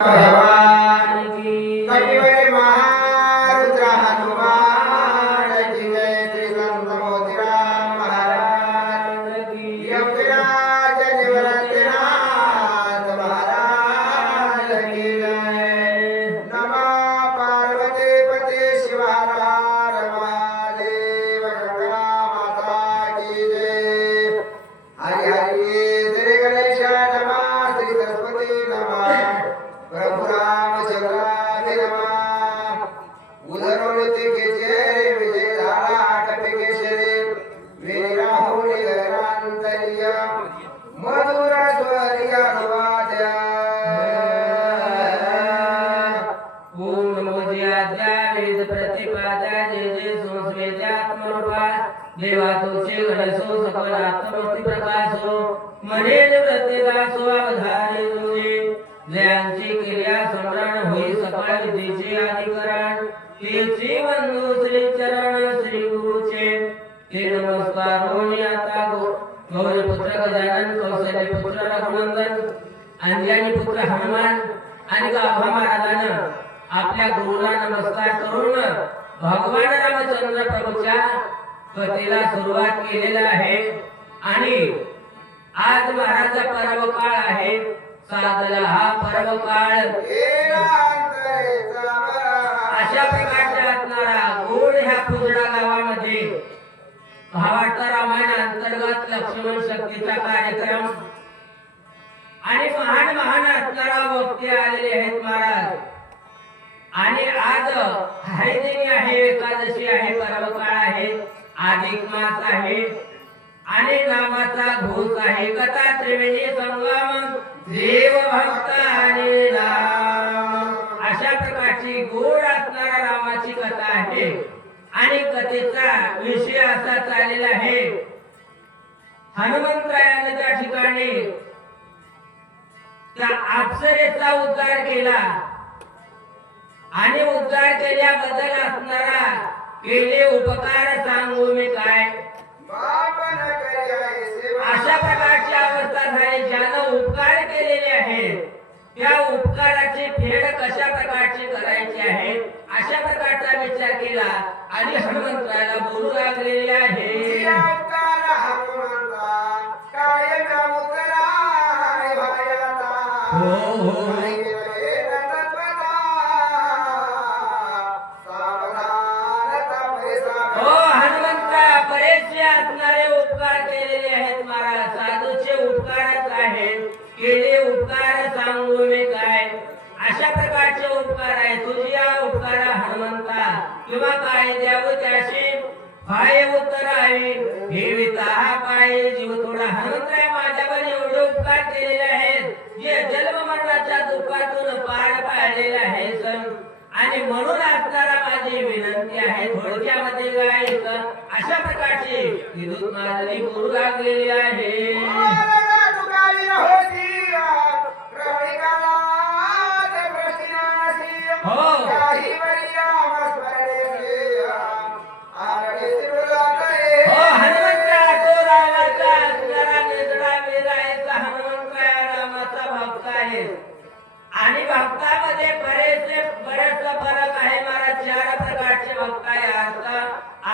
भगवान की कविवर महारुद्र हनुमान की जय। श्री संत मोतीराम महाराज की योगीराज निवृत्तिनाथ महाराज की जय। नमः पार्वती पते शिव हर हर महादेव। गंगा माता की जय। हरि हरि श्री गणेश नमः। श्री सरस्वती नमः। प्रभु रामचंद्राय नमः। उदरोनिति के चेहरे विजय धारा आटपे के शरीर मेरी राहुल गगनांतरिय मधुर स्वर्य अनुवाद। ओम नमो जयाद्या वेद प्रतिपाद्या जय जय संस्वेद्यात्मरूपा देवा तुझे गणसो सकल आत्मभक्ती प्रकाशो मने प्रत्येदासो अवधारे तुझे जयांची क्रिया सम्राट होई सकाळ विधीचे अधिकरण तेची वंदू श्री चरण श्री गुरुचे ते नमस्कार होई आता गौरी पुत्र गजानन कौशल्य पुत्र रघुनंदन अंजनी पुत्र हनुमान आणि गाभा महाराजांना आपल्या गुरुला नमस्कार करून भगवान रामचंद्र प्रभूच्या कथेला सुरुवात केलेला आहे। आणि आज महाराजा पर्व काळ आहे। साधला हा पर्व काळ अशा प्रकारचा असणारा गोड ह्या पुजडा गावामध्ये भावार्थ रामायण अंतर्गत लक्ष्मण शक्तीचा कार्यक्रम आणि महान महान असणारा वक्ते आलेले आहेत महाराज। आणि आज हरिदिनी आहे, एकादशी आहे, पर्व काळ आहे, अधिक मास आहे आणि नामाचा घोष आहे। कथा त्रिवेणी संगम देव भक्त आणि नाम अशा प्रकारची गोड असणारा रामाची कथा आहे। आणि कथेचा विषय असा चाललेला आहे, हनुमंतरायाने त्या ठिकाणी त्या अप्सरेचा उद्धार केला आणि उद्धार केल्याबद्दल असणारा केले उपकार सांगू मी काय। अशा प्रकारची अवस्था झाली, ज्यानं उपकार केलेले आहेत त्या उपकाराची फेड कशा प्रकारची करायची आहे अशा प्रकारचा विचार केला आणि हनुमंतरायाला बोलू लागलेले आहे। हो असणारे उपकार केलेले आहेत महाराज। साधूचे उपकारच आहेत, केले उपकार सांगू मी काय। अशा प्रकारचे उपकार आहे, तुझ्या उपकारा हनुमंता किंवा काय द्यावं त्याशी पाय उतरावी हेविता पाय जीव थोडा। हनुमंतराय माझ्यावर एवढे उपकार केलेले आहेत, जे जन्म मरणाच्या दुःखातून पार पाडलेले आहे आणि म्हणून असणारा माझी विनंती आहे थोडक्यामध्ये गायचं अशा प्रकारची विद्युत माजली बोलू लागलेली आहे। हनुमंतराय तो रामाचा असणारा निजडा वेदायचा हनुमंतराय रामाचा भक्त आहे। आणि भक्तामध्ये बरेच फरक आहे महाराज। चार प्रकारचे भक्त आहे,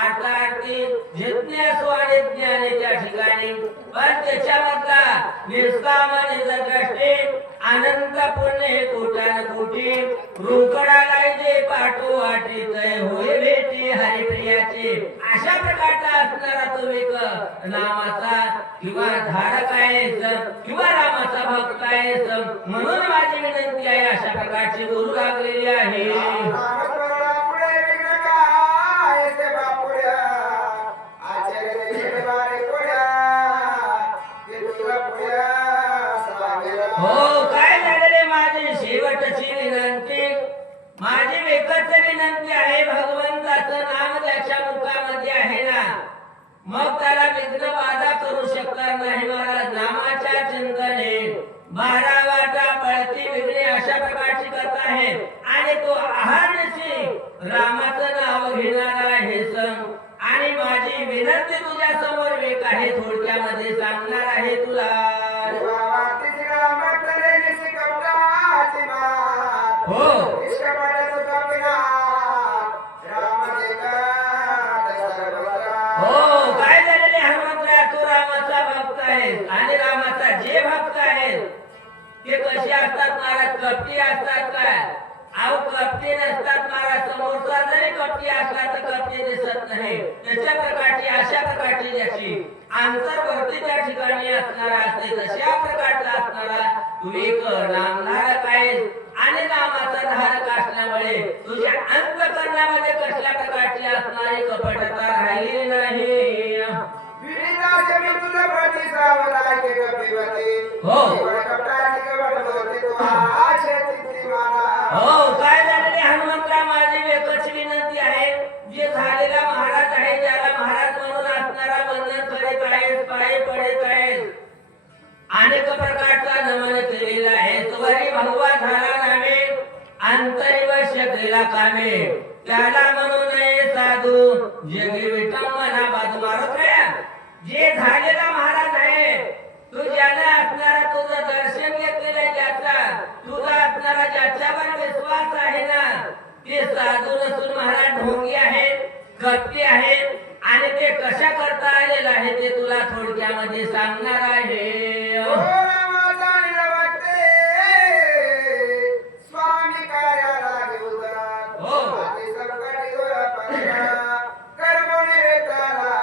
आरती जिज्ञासू आणि ज्ञानी त्या ठिकाणी। पण त्याच्यामधला निष्काम निजदृष्टी अनंत पुण्य कोट्यान कोटी रोकडाला जे पाठो वाटी तय होय भेटी हरिप्रियाची। अशा प्रकारचा असणारा तुम्ही नामाचा किंवा धारक आहे किंवा रामाचा भक्त आहे, म्हणून माझी विनंती आहे अशा प्रकारची बोलू लागलेली आहे। हो काय झालेले माझी शेवटची विनंती, माझी एकच विनंती आहे, भगवंताचं नाम त्याच्या मुखामध्ये आहे ना, मग त्याला विघ्न बाधा करू शकणार नाही महाराज। नामाच्या चिंतने 12 वाटा पळती विघ्ने अशा प्रकारची कथा आहे। आणि तो अहर्निशी रामाचं नाव घेणारा आहे आणि माझी विनंती तुझ्या समोर एक आहे, थोडक्यामध्ये सांगणार आहे तुला। हो इष्टपाठाचं कापिनाथ, रामदेकात सर्वत्र. हो काय झालेले हनुमंतराय, तू रामाचा भक्त आहेस आणि रामाचा जे भक्त आहेत ते कसे असतात महाराज? कपटी असतात काय? अहो कपटी नसतात महाराज. समोरचा जरी कपटी असला तर कपटी दिसत नाही. त्याच्या प्रकारची अशा प्रकारची ज्याची अंतर्वर्ती त्या ठिकाणी असणारा असते तशा प्रकारचा असणारा तू एक नामधारक आहेस आणि नामाचा धारक असल्यामुळे तुझ्या अंतःकरणामध्ये कसल्या प्रकारची असणारी कपटता राहिली नाही. विनिदास मी तुझं प्रतिसावत ऐके कपिवते. हो. केवळ कपटाची कपट होते तू आशे चित्रिमाला. हो काय झालेले हनुमंतराव, माझी एकच विनंती आहे, जे झालेला महाराज आहे ज्याला महाराज म्हणून असणारा वंदन करीत आहेस, पायी पडत आहेस, अनेक प्रकारचा नमन केलेला आहे, स्वरी भगवा झाला नामे अंतरी वश्य केला कामे, त्याला म्हणून नये साधू जगी विटंबना बाजू मारत रे. जे झालेला महाराज आहे, तू ज्याला असणारा तुझं दर्शन घेतलेलं आहे, ज्याचा तुझा असणारा ज्याच्यावर विश्वास आहे ना, ते साधू नसून महाराज ढोंगी आहेत, कपटी आहेत आणि ते कशा करता आलेलं आहे ते तुला थोडक्यामध्ये सांगणार आहे. ओ रामाचा निरवते, स्वामी कार्याला घेऊन हो. आधी संकटी दूर पडला, कर्मोनी वेताला.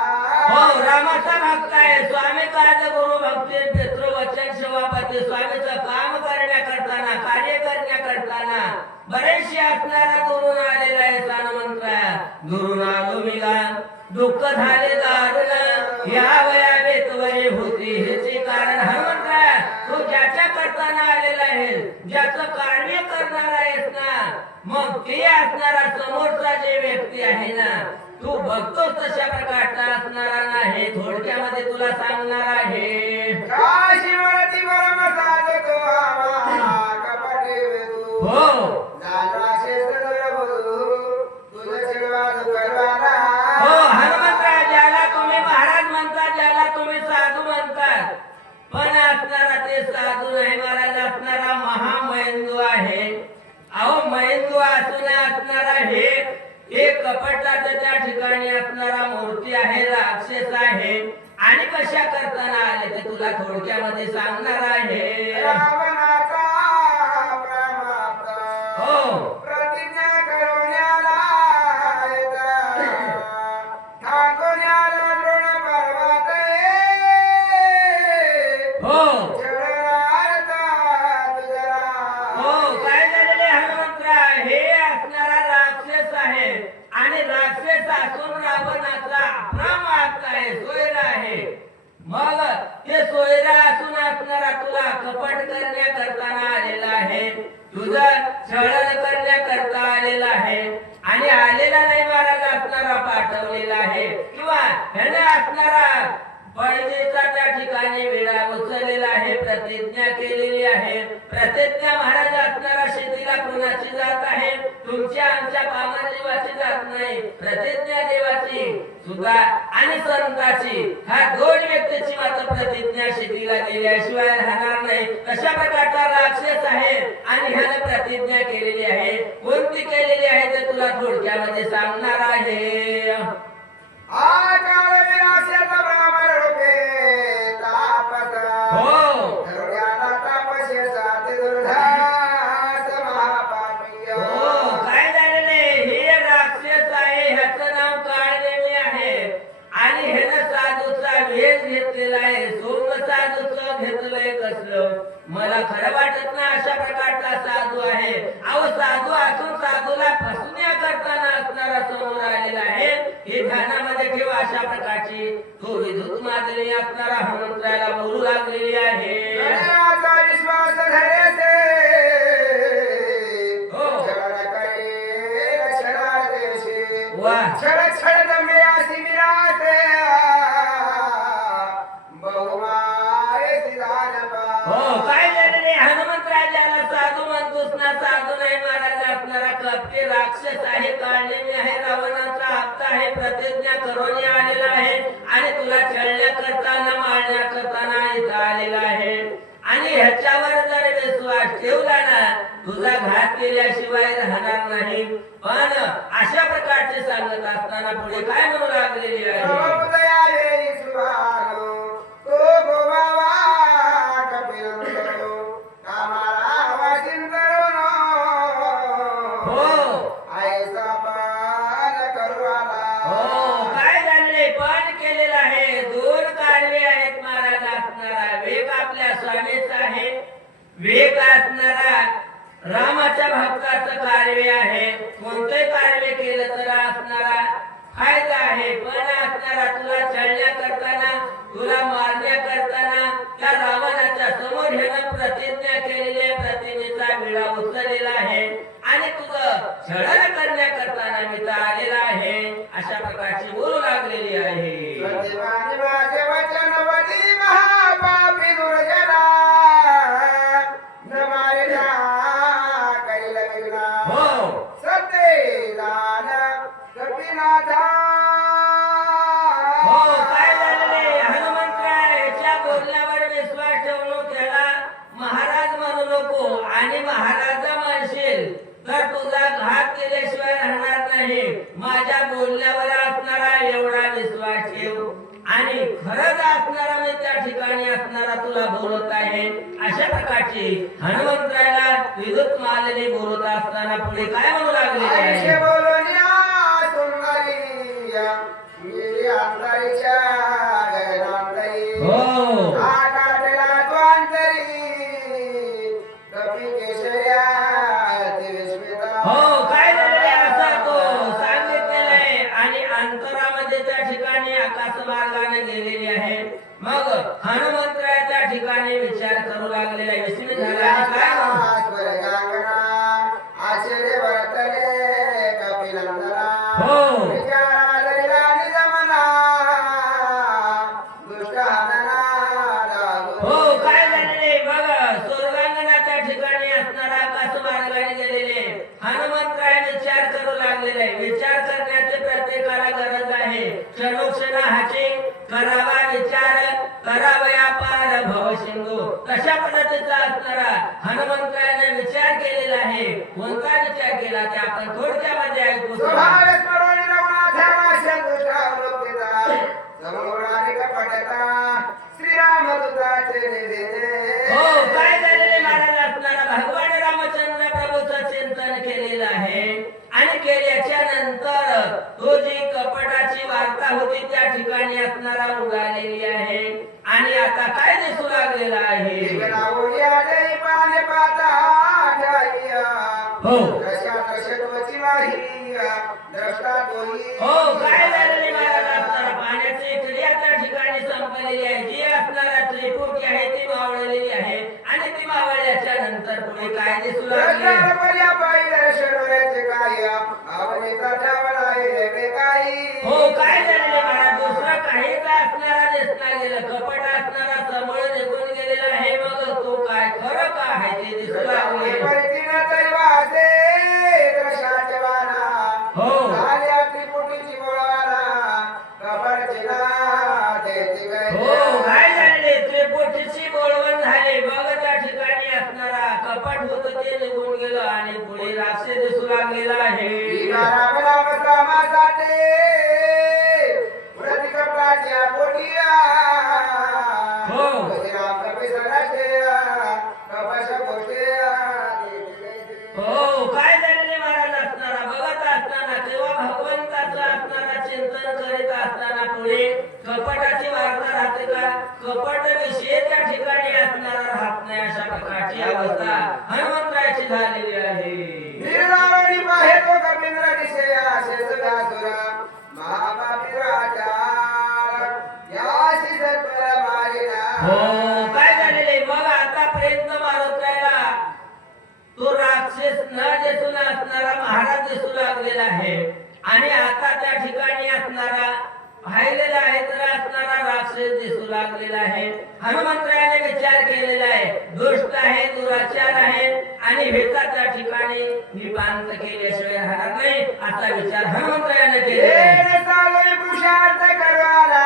हो रामाचा भक्त आहे, स्वामी काज गुरु भक्ती पितृ वचन शिवापती. स्वामीचं काम करण्याकरताना, कार्य करण्याकरताना बरेचसे असणारा दुरून आलेला आहे. हनुमंतराय, दुरून आलो मी गा, दुःख झाले दारुण, या वया बेतवरी होती हेचे कारण. हनुमंतराय, तू ज्याच्या करताना आलेला आहे, ज्याचं कार्य करणार आहेस ना, मग ते असणारा समोरचा जे व्यक्ती आहे ना, तू बघतोस तशा प्रकारचा असणारा नाही. थोडक्यामध्ये तुला सांगणार आहे. काशी वळती परम साधको आवा, कपटी वेदू. हो झाला शेष दरबोधू, तुझं चिडवाद करवाना. हो हनुमंतराय, ज्याला तुम्ही महाराज म्हणता, ज्याला तुम्ही साधू म्हणतात, पण असणारा ते साधू नाही महाराज, असणारा महामहेंदू आहे. अहो महेंदू असून असणारा हे एक कपटाचं त्या ठिकाणी असणारा मूर्ती आहे, राक्षस आहे आणि कशा करताना आले ते तुला थोडक्यामध्ये सांगणार आहे. रावणाचा प्रमाप्त, हो प्रतिज्ञा करवण्याला येता, ठाकूरण्याला द्रोण पर्वते. हो जळारता तुझरा. हो काय झालेले हनुमंतराय, हे असणारा राक्षस आहे आणि राक्षस असून रावणाचा प्रमाप्त आहे, सोयरा आहे. मग ते सोयरा असून असणारा तुला कपट करण्याकरताना आलेला आहे, तुझं छळण करण्याकरता आलेला आहे आणि आलेला नाही महाराज, असणारा पाठवलेला आहे किंवा ह्याने असणारा पैजेचा त्या ठिकाणी वेळा उचललेला आहे, प्रतिज्ञा केलेली आहे. प्रतिज्ञा महाराज असणारा शेतीला कुणाची जात आहे, तुमच्या आमच्या कामाजीवाची जात नाही. प्रतिज्ञा देवाची सुद्धा आणि संताची, ह्या दोन व्यक्तीची मात्र प्रतिज्ञा शेतीला दिल्याशिवाय राहणार नाही. अशा प्रकारचा राक्षस आहे आणि ह्याने प्रतिज्ञा केलेली आहे. कोणती केलेली आहे ते तुला थोडक्यामध्ये सांगणार आहे. आकाळ विनाशाचा ब्राह्मण रूपे तापस. हो धरुण्याला तापसे साथ दुर्धास महापापीय. हो काय झालेले, हे राक्षस आहे, ह्याचं नाव काळनेमी आहे आणि ह्यानं साधूचा वेश घेतलेला आहे. सोंग साधूचं घेतलंय कसलं, मला खरं वाटत ना अशा प्रकारचा साधू आहे. अहो साधू असून साधूला फसवण्या करताना असणारा समोर आलेला आहे, हे ध्यानामध्ये ठेवा. अशा प्रकारची तो विद्युत मादली असणारा हनुमंतराला बोलू लागलेली आहे. गण्याचा विश्वास धरेसे. हो. जगन करे शरण देशे. वाह. छळ छळ दमे अशी विरासे. बहुमाये सिधानपा. हो काय झालेले हनुमंतराजाला साधू म्हणतोस ना, साधू नाही महाराज, असणारा कपटी राक्षस आहे, काळनेमी आहे, रावणाचा हप्ता आहे, प्रतिज्ञा करून आलेला आहे आणि तुला छळण्याकरताना मारण्याकरताना इथं आलेला आहे. आणि ह्याच्यावर जर विश्वास ठेवला ना, तुझा घात घात केल्याशिवाय राहणार नाही. पण अशा प्रकारचे सांगत असताना पुढे काय म्हणू लागलेली आहे? प्रभुदया येई सुभानो, तो गोवावा कपिलंदो, कामाला वासिन करुनो, हो ऐसा पान करुवाला. हो काय झाले? पण केलेलं आहे. दोन कार्य आहेत महाराज असणारा. वेग आपल्या स्वामीचा आहे, वेग असणारा रामाच्या भक्ताचं कार्य आहे. कोणते कार्य केलं तर असणारा फायदा आहे. पण असणारा तुला छळण्या करताना, तुला मारण्या करताना त्या रावणाच्या समोर ह्यानं प्रतिज्ञा केलेली आहे, प्रतिज्ञेचा विडा उचललेला आहे आणि तुझं छळण करण्या करताना मी तर आलेला आहे. अशा प्रकारची बोलू लागलेली आहे. सत्यवानी माझे वचनवती महापापी दुर्जना, न मारिला कैल विघ्ना. हो सत्यदान कपिनाथा. हो काय झालेले? हनुमंताच्या बोलण्यावर विश्वास ठेवू नको, त्याला महाराज म्हणू नको. आणि महाराज म्हणशील तर तुझा घात केल्याशिवाय राहणार नाही. माझ्या बोलण्यावर असणारा एवढा विश्वास ठेव आणि खरंच असणारा मी त्या ठिकाणी असणारा तुला बोलत आहे. अशा प्रकारची हनुमंतरायला विद्युत मालेने बोलत असताना पुढे काय म्हणू लागले आयुष्य आहे? बोलूनिया सुंदरिया, मेरी अंतरीच्या गगनांतरी. हो आकाशला द्वांतरी, कपी केशर्या दिविस्मिता. हो काय झालेले असं तो सांगितलेलं आहे. आणि अंतरामध्ये त्या ठिकाणी आकाश मार्गाने गेलेली आहे. मग हनुमंतराच्या ठिकाणी विचार करू लागलेला आहे. विस्मित झाला आणि काय म्हणू? स्वर्गांगना आश्चर्य वर्तले कपिनंदना. हो. विचाराधरिला निजमना, दुष्ट हनना लागू. हो काय झालेले? बघ स्वर्गांगना त्या ठिकाणी असणारा आकाश मार्गाने गेलेले हनुमंतराय विचार करू लागलेले आहे. विचार करण्याची प्रत्येकाला गरज आहे. क्षणोक्षणाची करावा विचार, करावया पार भवसिंधू. तशा पद्धतीचा असणारा हनुमंतरायाने विचार केलेला आहे. कोणता विचार केला ते आपण थोडक्यामध्ये ऐकू. स्वभाव स्मरणी रघुनाथा शंभुष्टावृत्तीचा, समोराने कपटता श्रीरामदूताचे निधे. हो काय झालेले महाराज असणारा भगवान रामचंद्र प्रभूचं चिंतन केलेलं आहे. आणि केल्याच्या नंतर तो जी कपटाची वार्ता होती त्या ठिकाणी असणारा उडालेली आहे. आणि आता काय दिसू लागलेलं आहे? विघ्नावळ्या जरी पाने पाता ठाईया, हो कशा कशत्वची वाहिया, द्रष्टा तोही. हो काय झालेले महाराज असणारा पाण्याची क्रिया त्या ठिकाणी संपलेली आहे. जी असणारा त्रिपुटी आहे ती मावळलेली आहे. आणि ती मावळल्याच्या नंतर पुढे काय दिसू लागले? द्रष्टाला पर्या पाहिलं शरीराचे काय, आवडीचा ठेवला आहे काही. हो काय झालेले महाराज? दुसरं काहीच असणारा दिसला गेलं. कपट असणारा समोर निघून गेलेला आहे. मग तो काय खरं का आहे ते दिसू लागले. परितीनं तैवासे द्रष्टाचे वाना, हो झाल्या त्रिपुटीची बोळवाना, कपडचे ना देती हो गैत्या. काय झालेले? त्रिपुटीची बोलवण झाली. मग त्या ठिकाणी असणारा कपट होत ते निघून गेलं आणि पुढे राक्षस दिसू लागलेला आहे. राम राम रामासाठी उडती कपडाच्या पोटिया, हो. राम कपी सणाच्या कपाश पोटिया. हो काय झालेले महाराज असणारा बघत असताना तेव्हा भगवंताचं असणारा चिंतन करीत असताना पुढे कपटाची वार्ता राहते का? कपट विषय त्या ठिकाणी असणारा राहत नाही. अशा प्रकारची अवस्था हनुमंतरायाची झालेली आहे. निर्नावणी पाहे तो कपिंद्र दिशया शेषगासुरा, महापापी राजा याशी सत्वर मारिला. हो काय झालेले? मग आतापर्यंत मारुतीला तो राक्षस न दिसून असणारा महाराज दिसू लागलेला आहे. आणि आता त्या ठिकाणी असणारा पाहिलेला आहे तर असणारा राक्षस दिसू लागलेला आहे. हनुमंतरायाने विचार केलेला आहे. दुष्ट आहे, दुराचार आहे आणि हेचा त्या ठिकाणी निपांत केल्याशिवाय राहणार नाही असा विचार हनुमंतरायाने केलेला आहे. हे साले पुरुषार्थ करवाला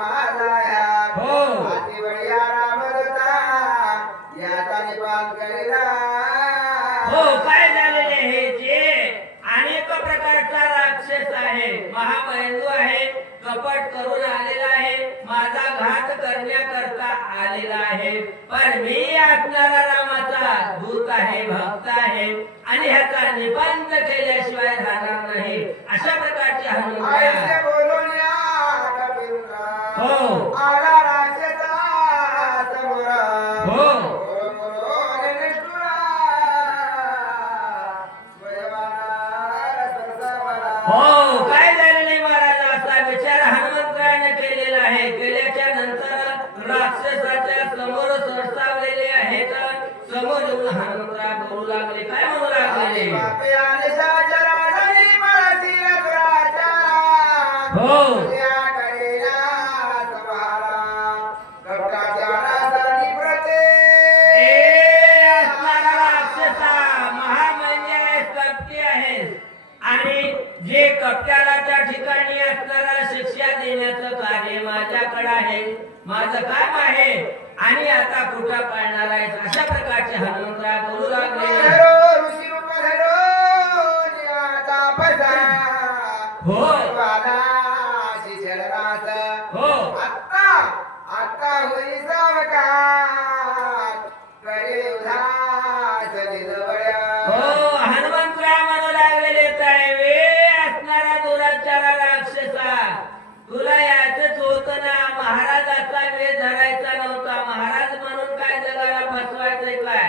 महाराया, हो अति बढिया रामदूता याचा निपात करिला. हो काय काय झालेले आहे जे अनेक प्रकारचा राक्षस आहे, महामेंदू आहे, कपट करून आलेला आहे, माझा घात करण्याकरता आलेला आहे. पण मी असणारा रामाचा दूत आहे, भक्त आहे आणि ह्याचा निबंध केल्याशिवाय राहणार नाही. अशा प्रकारचे हनुमान आईचे बोलून या कपिलरा. हो आला राक्षसा समोरा. हो बोलून निष्ठुरा. स्वयंवराला सरसावला. हो काय झालेले महाराज असा विचार हनुमंतरायाने केलेला आहे. केल्याच्या नंतर राक्षसाच्या समोर सरसावलेले आहेत. समोर येऊन हनुमंतराय बोलू लागले. काय म्हणू लागले? बापे आणि साजरा जरी मराठी दुराचारा. हो तुझ्या कडेला संहारा. कपटाच्या रासानी प्रते. ए असणारा राक्षसा महामंजे आहेस, कपटी आहेस आणि जे कपट्याला त्या ठिकाणी असणारा शिक्षा देण्याचं कार्य माझ्याकडे आहे. माझं काम आहे आणि आता कुठं पाळणार आहेस? अशा प्रकारचे हनुमंतराय बोलू लागले. धरो ऋषी रूप धरो निवाता पसा. हो वादा शिक्षणास. हो आता होई सावकार. करे उदास निजवळ्या. हो हनुमंतराय म्हणू लागलेले वे असणारा दुराचारा राक्षसा, तुला याचंच होतं ना, महाराजाचा वेळ धरायचा नव्हता. महाराज म्हणून काय जगाला फसवायचंय काय?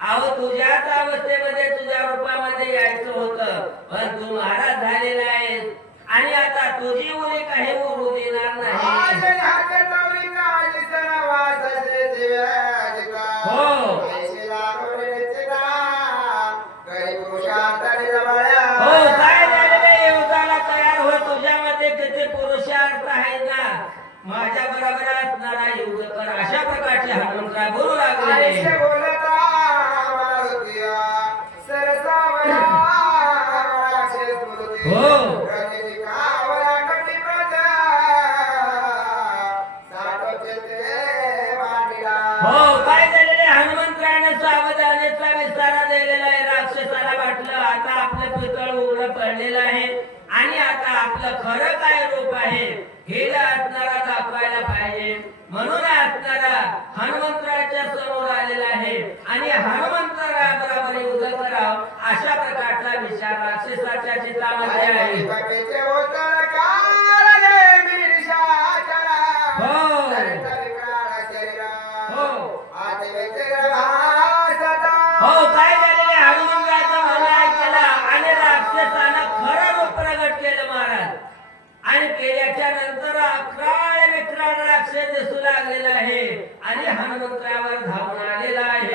अहो तुझ्याच अवस्थेमध्ये तुझ्या रूपामध्ये यायचं होतं, पण तू महाराज झालेला आहेस आणि आता तुझी उरी काही उरू देणार नाही. आज हाते चवरी काळी सणवासाचे दिव्याजिता. हो. ऐशीला रोडीचिता. करी पुरुषार्थाने जवळ्या. हो काय झालेलं युद्धाला तयार हो, तुझ्यामध्ये किती पुरुषार्थ आहेत ना, माझ्या बरोबर असणारा युद्ध कर. अशा प्रकारचे हनुमंतराय बोलू लागले. आईशे बोलता मारुतिया. सरसावया राक्षस बोलते. हो. रजनी कावया कटी प्रजा. साठोचे ते मांडीला. हो काय झालेले हनुमंतरायाने सावधानीचा विस्तारा दिलेला आहे. राक्षसाला वाटलं आता आपलं पितळ उघडं पडलेलं आहे आणि आता आपलं खरं काय रूप आहे हे असणारा दाखवायला पाहिजे. म्हणून असणारा हनुमंतरायाच्या समोर आलेला आहे आणि हनुमंतरायाबरोबर युद्ध करावं अशा प्रकारचा विचार राक्षसाच्या चित्तामध्ये आहे. कपीचे होतल काळले मिरशाचरा. हो. धरतल काळा शरीरा. हो. आतेवेचे भासता. हो काय झालेले हनुमंतरायाचं म्हणणं ऐकलं आणि राक्षसानं खरं रूप प्रगट केलं महाराज. आणि केल्याच्या नंतर अकराळ विक्राळ राक्षस दिसू लागलेला आहे आणि हनुमंतरायावर धावून आलेला आहे.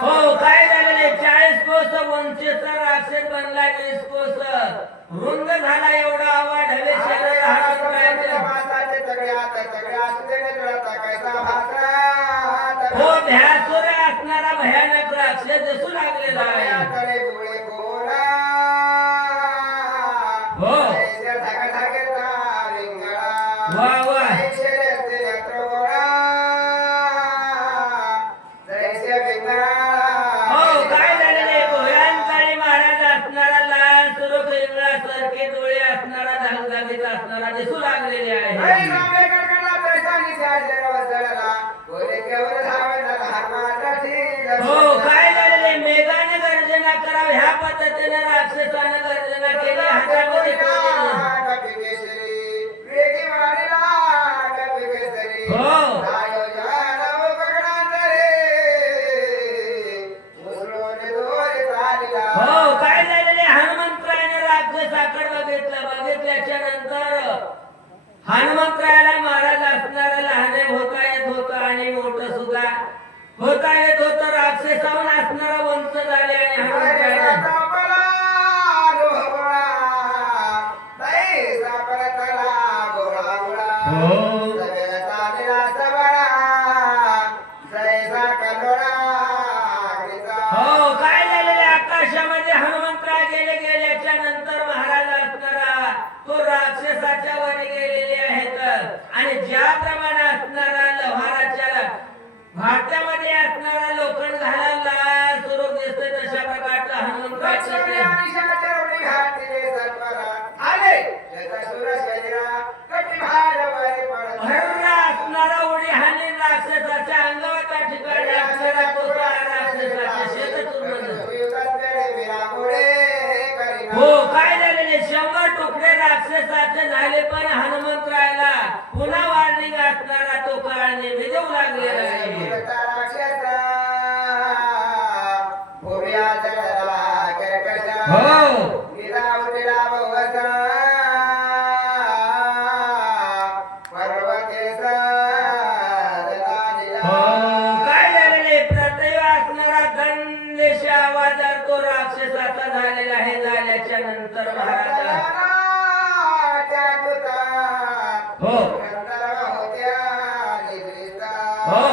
हो काय झालेले 40 कोस वंचीचा राक्षस बनला, 20 कोस रुंद झाला, एवढा आवाज हवे शरीर हनुमंतरायाचं. हो भ्यासुर असणारा भयानक राक्षस दिसू लागलेला आहे. हो वा वा हो काय झालेले भोयांकाळी महाराज असणारा लाल सुरूख इंगळासारखे डोळे असणारा धगधगीत असणारा दिसू लागलेले आहे. हो काय झालेले मेघाने गर्जना करावी ह्या पद्धतीने राक्षसाने गर्जना केली. हातामध्ये हो हो काय झालेले हनुमंतरायाने राक्षसाकडे बघितल्याच्या नंतर हनुमंतरायाला महाराज असणारा लहान होता येत होतं आणि मोठं सुद्धा होता येत होतं. राक्षसाहून असणारा वंश झाले आणि हनुमंतरायाने हो काय झालेले आकाशामध्ये हनुमंतराय गेल्याच्या नंतर महाराज असणारा तो राक्षसाच्या वर गेलेले आहेत आणि ज्याप्रमाणे असणारा लव्हाराच्या हातामध्ये असणारा लोखंड घालायला स्वरूप दिसतंय तशा प्रकारचा हनुमंत लक्ष्मी आणि शाचरवणी घातले सत्वरा आले त्याचा सुर शरीरा कटी भारवारे पडत हरला असणारा उडी हानी राक्षसाच्या अंगावरच्या ठिकाणी असणारा कोसळा राक्षसाच्या शेततून हो काय झालेले 100 तुकडे राक्षसाचे झाले पण हनुमंतरायला पुन्हा वार्निंग असणारा तो काळाने विजवू लागलेला आहे हो काय झालेले प्रत्यय असणारा दंडेश आवाजात तो राक्षसाचा झालेला आहे झाल्याच्या नंतर महाराज हो हो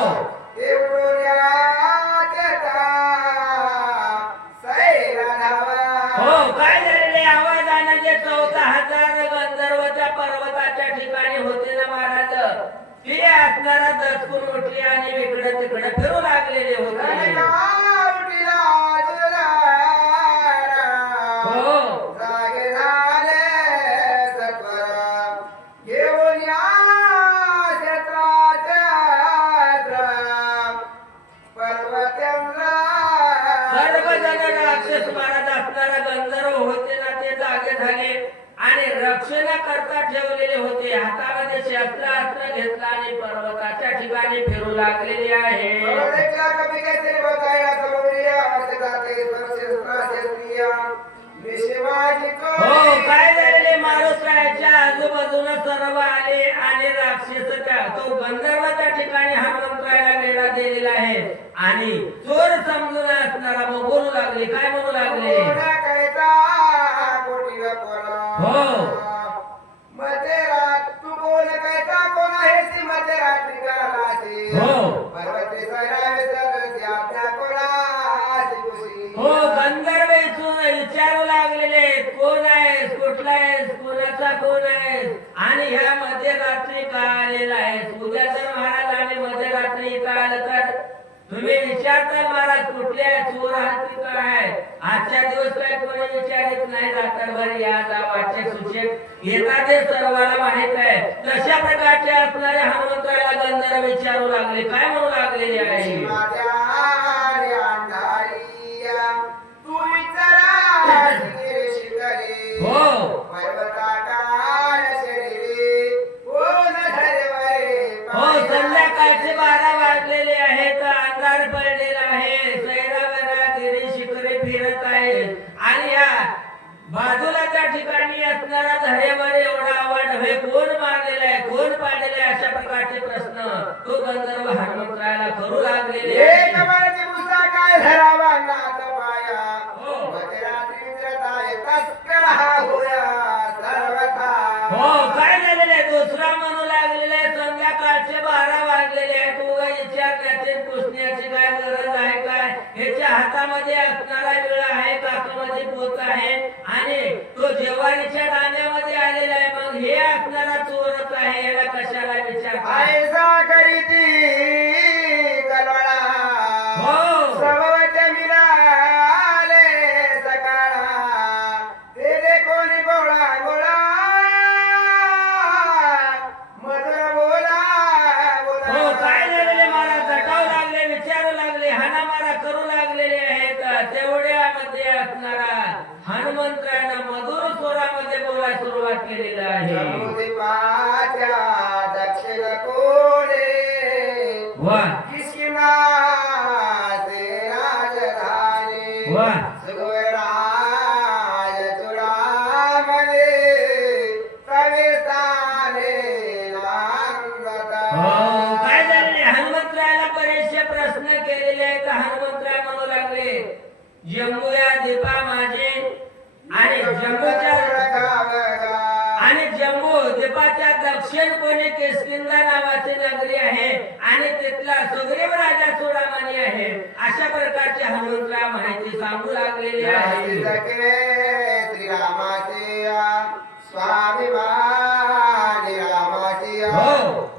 हो काय झालेले आवाजाने जे 14,000 गंधर्वच्या पर्वताच्या ठिकाणी होते ना महाराज ते असणारा दचकून उठले आणि इकडे तिकडे फिरू लागलेले होते हो सर्वजण राक्षस महाराज असणारा गंधर्व होते ना ते जागे झाले आणि रक्षणाकरता ठेवलेले होते हातामध्ये शस्त्रास्त्र घेतला आणि पर्वताच्या ठिकाणी फिरू लागलेले आहे हो काय झालेले मारुसरायाच्या आजूबाजूला सर्व आले आणि राक्षस तो गंधर्वाच्या ठिकाणी हनुमंतरायाला वेढा दिलेला आहे आणि चोर समजून असणारा मग बोलू लागले काय म्हणू लागले हो हो गंधर्व विचारू लागलेले कोण आहेस कुठला आहेस कोणाचा कोण आहेस आणि ह्या मध्यरात्री का आलेला आहेस उद्या जर महाराज आणि मध्यरात्री इथं आलं तर तुम्ही विचारता महाराज कुठले चोर आहात की काय आजच्या दिवस काय कोणी विचारित नाही रात्रभर या जावाचे सूचक येतात ते सर्वांना माहित आहे तशा प्रकारचे असणारे हनुमंतराला गंधर्व विचारू लागले काय म्हणू लागलेले आहे हो हो संध्याकाळचे 12 वाजलेले आहेत अंधार पडलेला आहे सैरावरा गिरी शिखरे फिरत आहे आणि या बाजूला त्या ठिकाणी असणारा धरेवर एवढा आवड हे कोण मारलेला आहे कोण पाडलेला आहे अशा प्रकारचे प्रश्न तो गंधर्व हनुमंतरायाला करू लागलेले हो काय झालेले दुसरा म्हणू लागलेले संध्याकाळचे 12 वाजलेले आहे तू विचारण्याचे पुसण्याची काय गरज आहे काय ह्याच्या हातामध्ये असणारा वेळ आहे काकामध्ये पोत आहे आणि तो जेवारीच्या दाण्यामध्ये आलेला आहे मग हे असणारा चोरच आहे याला कशाला विचारता हो हो काय झालेले महाराज झटावू लागले विचारू लागले हाणामारा करू लागलेले आहेत तेवढ्यामध्ये असणारा हनुमंतरायानं मधुर स्वरामध्ये बोलायला सुरुवात केलेली आहे दक्षिण कोरे वाह वाह हो काय झालेले हनुमंतरायाला बरेचसे प्रश्न केलेले आहेत हनुमंतराय म्हणू लागले जम्मू या दीपा माझे आणि जम्मू दीपाच्या दक्षिण कोणी किष्किंधा नावाची नगरी आहे आणि तिथला सुग्रीव राजा चूडामणी आहे अशा प्रकारचे हनुमंतराय माहिती सांगू लागलेली आहे स्वामी रामाची हो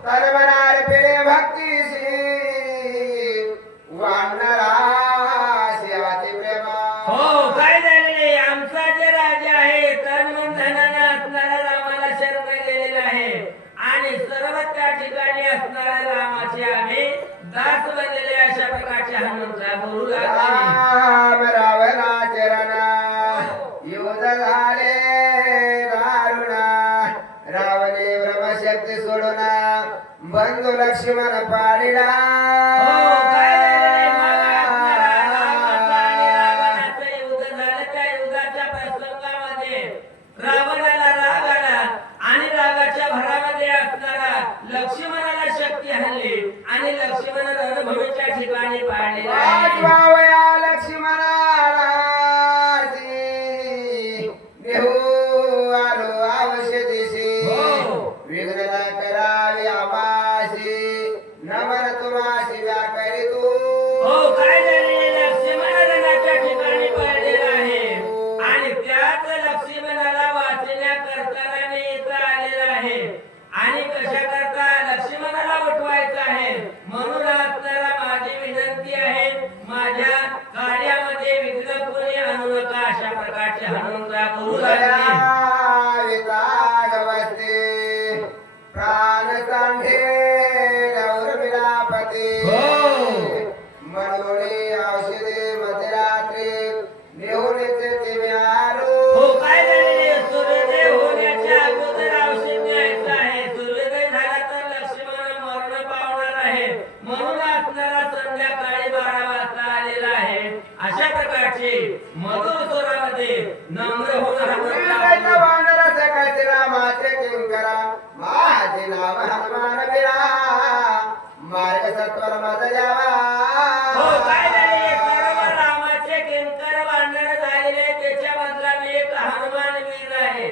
सर्वनार प्रिय भक्तीशी वाढणारा शिवाचे प्रेम हो काय झालेले आमचा जे राजा आहे तन मन धनानं असणारा रामाला शरण गेलेला आहे आणि सर्व त्या ठिकाणी असणाऱ्या रामाचे आम्ही दास बनलेले अशा प्रकारचे हनुमंतराव बोलू लागले राम रावणाचे रण युद्ध झाले दारुणा रावणे ब्रह्मशक्ती सोडून बंधू लक्ष्मण पाडिला हो काय झालेले मग असणारा रामाचा आणि रावणाचं युद्ध झालं त्या युद्धाच्या प्रसंगामध्ये रावणाला राग आला आणि रागाच्या भरामध्ये असणारा लक्ष्मणाला शक्ती हल्ली आणि लक्ष्मण रणभूमीच्या ठिकाणी पाडलेला आहे वाजवावया लक्ष्मणाला देहू आलो आवश्यकतेशी हो. विघ्न न करावी आमाशी नमन तुमाशी व्याकरी तू हो काय झालेले लक्ष्मण रणाच्या ठिकाणी पडलेला आहे आणि त्याच लक्ष्मणाला वाचण्याकरता मी इथं आलेला आहे आणि कशा करता लक्ष्मणाला उठवायचं आहे म्हणून असणारा माझी विनंती आहे माझ्या कार्यामध्ये विघ्न कोणी आणू नका अशा प्रकारचे हनुमंतराव बोलू लागले वितागवस्ते प्राण सांढे गौरविलापती हो. मनोळी औषधे मध्यरात्री नेऊन येते हो काय झालेले सूर्योदय होण्याच्या अगोदर औषध न्यायचं आहे सूर्योदय झाला तर लक्ष्मण मरण पावणार आहे म्हणून असणारा संध्याकाळी 12 वाजता आलेला आहे अशा प्रकारचे मधुर स्वरामध्ये नम्र होणार वानर सकळते रामाचे किंकरा माझे नाव हनुमान बिरा मार्ग सत्वर मत द्यावा हो काय झाले सर्व रामाचे किंकर वानर झालेले त्याच्या बदला एक हनुमान वीर आहे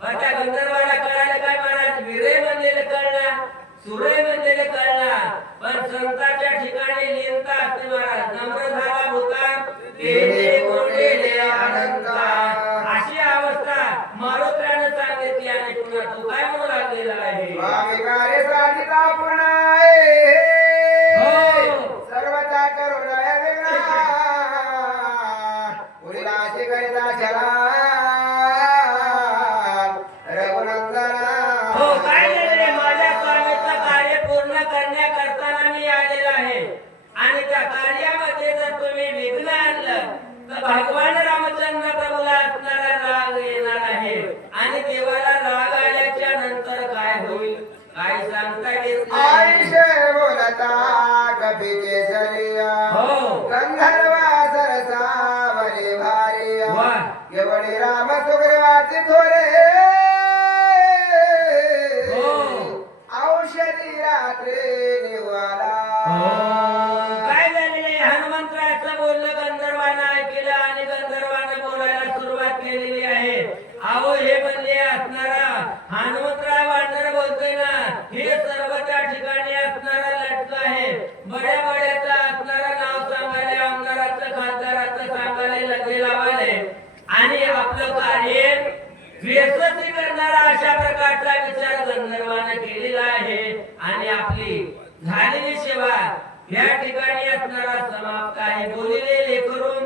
पण त्या गंधर्वाला कळालं काय महाराज वीरे म्हणलेले कळणार सुरे म्हणलेले कळणार पण संताच्या ठिकाणी लिहिता असते महाराज नम्र झाला होता तेने कोंडेले अनंता अशी अवस्था मारुत्राने सांगितली आणि पुन्हा तू काय म्हणू लागलेला आहे स्वामी कार्य साधिता पूर्ण आहे हो. सर्वता करुण वेगळा पुरीला शिकरिता चला रघुनंदना हो काय झालेले माझ्या स्वामीचं कार्य पूर्ण करण्याकरता मी आलेला आहे आणि त्या कार्यामध्ये जर तुम्ही विघ्न आणलं तर भगवान रामचंद्र प्रभूला असणारा राग येणार आहे आणि देवाला राग आल्याच्या नंतर काय होईल काय सांगता येत नाही आयुष्य बोलता कपी केसरिया हो गंधर्वा सरसावरी भारी वाह. केवळी राम सुग्रीवाचे थोरे हो. औषधी रात्री निवाला काय झालेले हनुमंतराचं बोलणं गंधर्वानं ऐकलं आणि गंधर्वानं बोलायला सुरुवात केलेली आहे अहो हे म्हणले असणारा हनुमंतराव वानर बोलतोय ना हे सर्व त्या ठिकाणी असणारा लटक आहे बड्या बड्याचं असणारा नाव सांगायला आमदाराचं खासदाराचं सांगायला लगे लावाले आणि आपलं कार्य यशस्वी करणारा अशा प्रकारचा विचार गंधर्वानं केलेला आहे आणि आपली झालेली सेवा या ठिकाणी असणारा समाप्त आहे बोलिले करून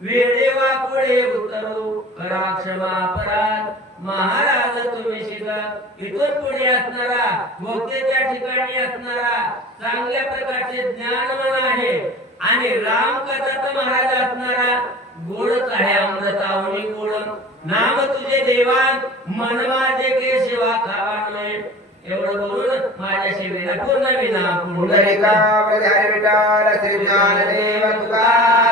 वेळेवा पुढे उतरू करा क्षमा अपराध महाराज तुम्ही शिका इथून पुढे असणारा भोगते त्या ठिकाणी असणारा चांगल्या प्रकारचे ज्ञानवान आहे आणि राम कथाचा महाराज असणारा गोडच आहे अमृतावनी गोड नाम तुझे देवान मन माझे के सेवा खावानोय एवढं बोलून माझ्या सेवेला पूर्ण विना पुंडलिका प्रधान विठाल श्री ज्ञानदेव तुकाराम